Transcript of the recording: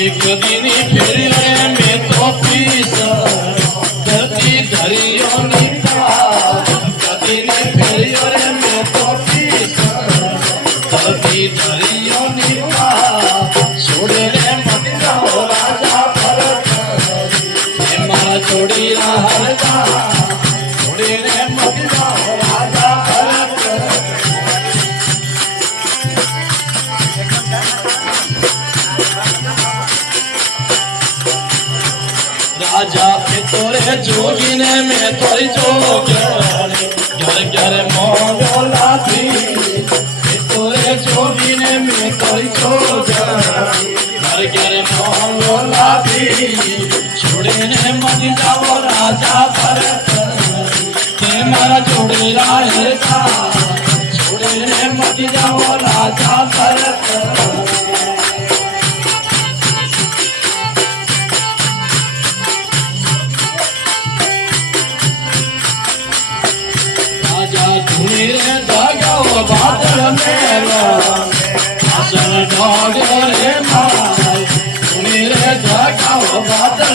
एक दिन फिर मैं तो पीस धरती धरियो कदी फिर मैं तो पीस धरती धरियो छोड़े रे मत जाओ राजा भरत मारा छोड़ी राजा छोड़े रे मत जाओ राजा भरत राजा के तोरे जोगी ने मैं तोरी जोग घर घर मोला थी तोरे जोगी ने मैं तोरी जोग घर घर मोला थी छोड़े ने मत जाओ राजा भरत ते मारा जोड़े राहे था छोड़े ने मत जाओ राजा भरत धुनीरे जागो बादल मेला आसन डागो रे माय धुनीरे जागो बादल